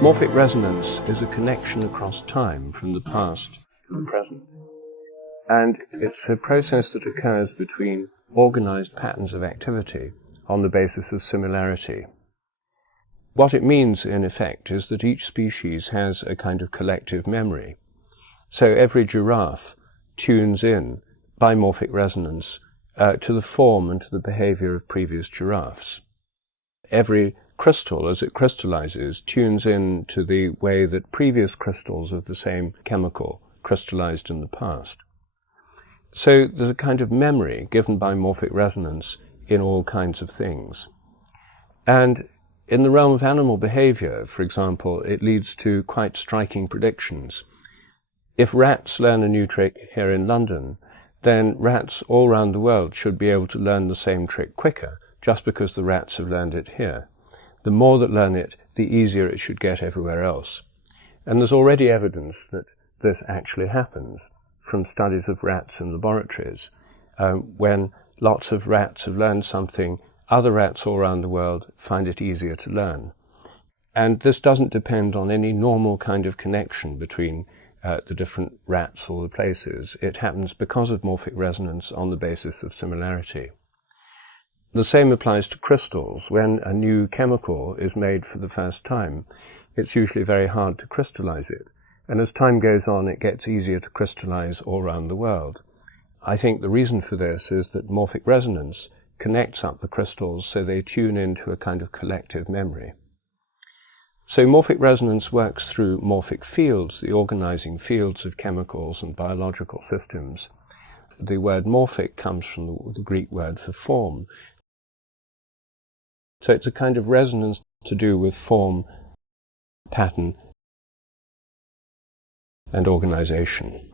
Morphic resonance is a connection across time from the past to the present. And it's a process that occurs between organized patterns of activity on the basis of similarity. What it means, in effect, is that each species has a kind of collective memory. So every giraffe tunes in by morphic resonance to the form and to the behavior of previous giraffes. Every crystal, as it crystallizes, tunes in to the way that previous crystals of the same chemical crystallized in the past. So there's a kind of memory given by morphic resonance in all kinds of things. And in the realm of animal behavior, for example, it leads to quite striking predictions. If rats learn a new trick here in London, then rats all around the world should be able to learn the same trick quicker, just because the rats have learned it here. The more that learn it, the easier it should get everywhere else. And there's already evidence that this actually happens from studies of rats in laboratories. When lots of rats have learned something, other rats all around the world find it easier to learn. And this doesn't depend on any normal kind of connection between the different rats or the places. It happens because of morphic resonance on the basis of similarity. The same applies to crystals. When a new chemical is made for the first time, it's usually very hard to crystallize it. And as time goes on, it gets easier to crystallize all around the world. I think the reason for this is that morphic resonance connects up the crystals so they tune into a kind of collective memory. So morphic resonance works through morphic fields, the organizing fields of chemicals and biological systems. The word morphic comes from the Greek word for form. So it's a kind of resonance to do with form, pattern, and organization.